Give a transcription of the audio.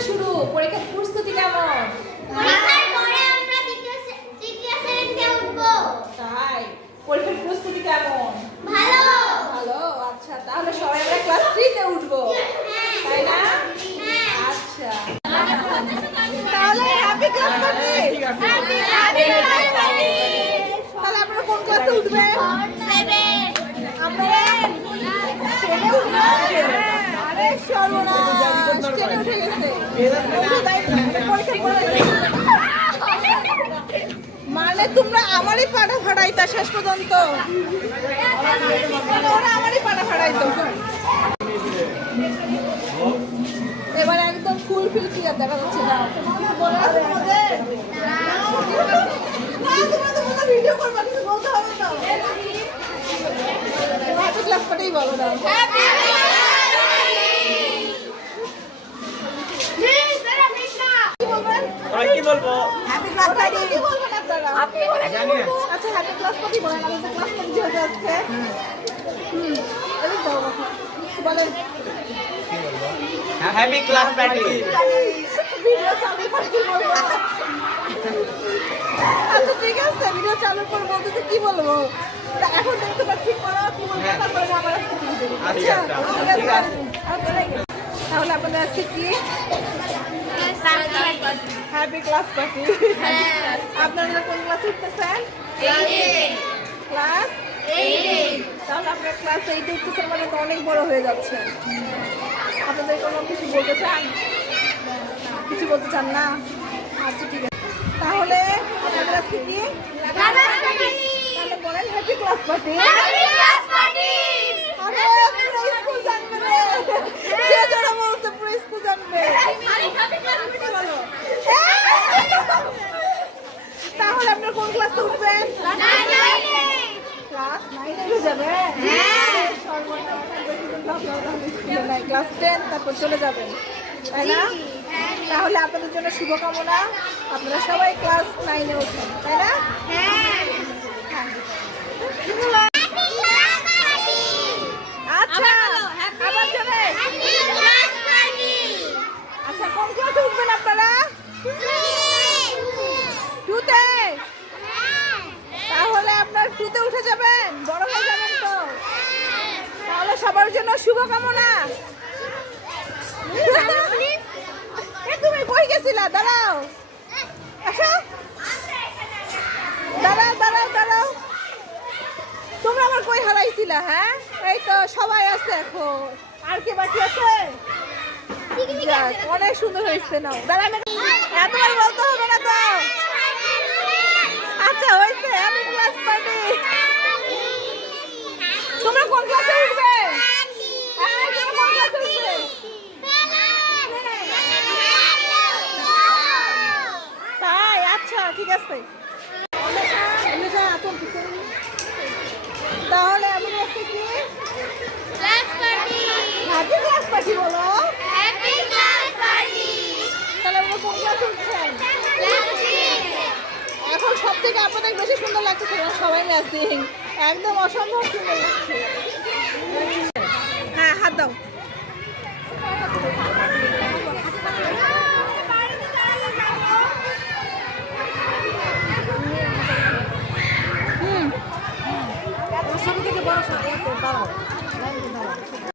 শুরু? পরীক্ষার প্রস্তুতি কেমন? পরীক্ষার পরে আমরা দ্বিতীয় সে- তৃতীয় শ্রেণীতে উঠবো। তাই? পরীক্ষার প্রস্তুতি কেমন? ভালো। ভালো? আচ্ছা তাহলে সবাই আমরা ক্লাস থ্রিতে উঠবো। তাই না? আচ্ছা। তাহলে হ্যাপি ক্লাস পার্টি তাহলে আপনারা কোন ক্লাসে উঠবেন? আপনারা আরে সর্বনাশ। মানে তোমরা আমারই পাঠা ফাড়াইতা শেষ পর্যন্ত মানে আমারই এবার একদম ফুল ফিল ক্লিয়ার দেখা যাচ্ছে মনে হয় না। কি কি বলব Happy class party। কি বলবেন আপনারা? আচ্ছা, happy class party বলেন, আমাদের class party যেহেতু আজকে। হুম, এদিক দাও কথা। বলেন। হ্যাপি ক্লাস পার্টি ভিডিও চালু করে কি বলব? আচ্ছা ঠিক আছে ভিডিও চালু করে বলতেছে কি বলব এখন তুমি তোমার ঠিক করো কি বলব তারপরে আবার। আচ্ছা, আচ্ছা ঠিক ঠিক আছে। তাহলে আপনাদের আজকে কি? হ্যাপি ক্লাস পার্টি আপনারা কোন ক্লাস উঠতেছেন? ক্লাস তাহলে আপনার ক্লাস এইটে উঠতেছেন মানে তো অনেক বড় হয়ে যাচ্ছে। আপনাদের কোনো কিছু বলতে চান? কিছু বলতে চান না? আচ্ছা ঠিক আছে। তাহলে আপনাদের আজকে কি? তাহলে বলেন হ্যাপি ক্লাস পার্টি আরে স্কুল জানবে রে যে যারা বলছে পুরো স্কুল জানবে বলো। তাহলে আপনার কোন ক্লাসে উঠবেন ক্লাস টেন তারপর চলে যাবেন তাই না তাহলে আপনাদের জন্য শুভকামনা আপনারা সবাই ক্লাস নাইনে উঠবেন তাই না আবার যাবে আচ্ছা কোন ক্লাসে উঠবেন আপনারা টুতে তাহলে আপনার টুতে উঠে যাবেন? বড় হয়ে যাবেন তো। তাহলে সবার জন্য শুভকামনা। তুমি কই গেছিলা? দাঁড়াও। দাঁড়াও দাঁড়াও দাঁড়াও। তোমরা আমার কই হারাইছিলা হ্যাঁ? এই তো সবাই আছে এখন। আর কে বাকি আছে? অনেক সুন্দর হয়েছে নাও। দাঁড়া এতবার বলতে হবে না তো। আচ্ছা হয়েছে, আমি ক্লাস পার্টি তোমরা কোন ক্লাসে উঠবে হ্যাঁ, তোমরা কোন ক্লাসে উঠবে? তাই আচ্ছা ঠিক আছে। তাহলে আমি আজকে কি? হ্যাপি ক্লাস পার্টি বলো। তাহলে আমরা কোন ক্লাসে উঠছেন এখন সব থেকে আপনাদের বেশি সুন্দর কারণ সবাই ম্যাচিং একদম অসম্ভব সুন্দর লাগছে। হ্যাঁ হাত দাও। হুম ছোট থেকে বড় সব দাঁড়াও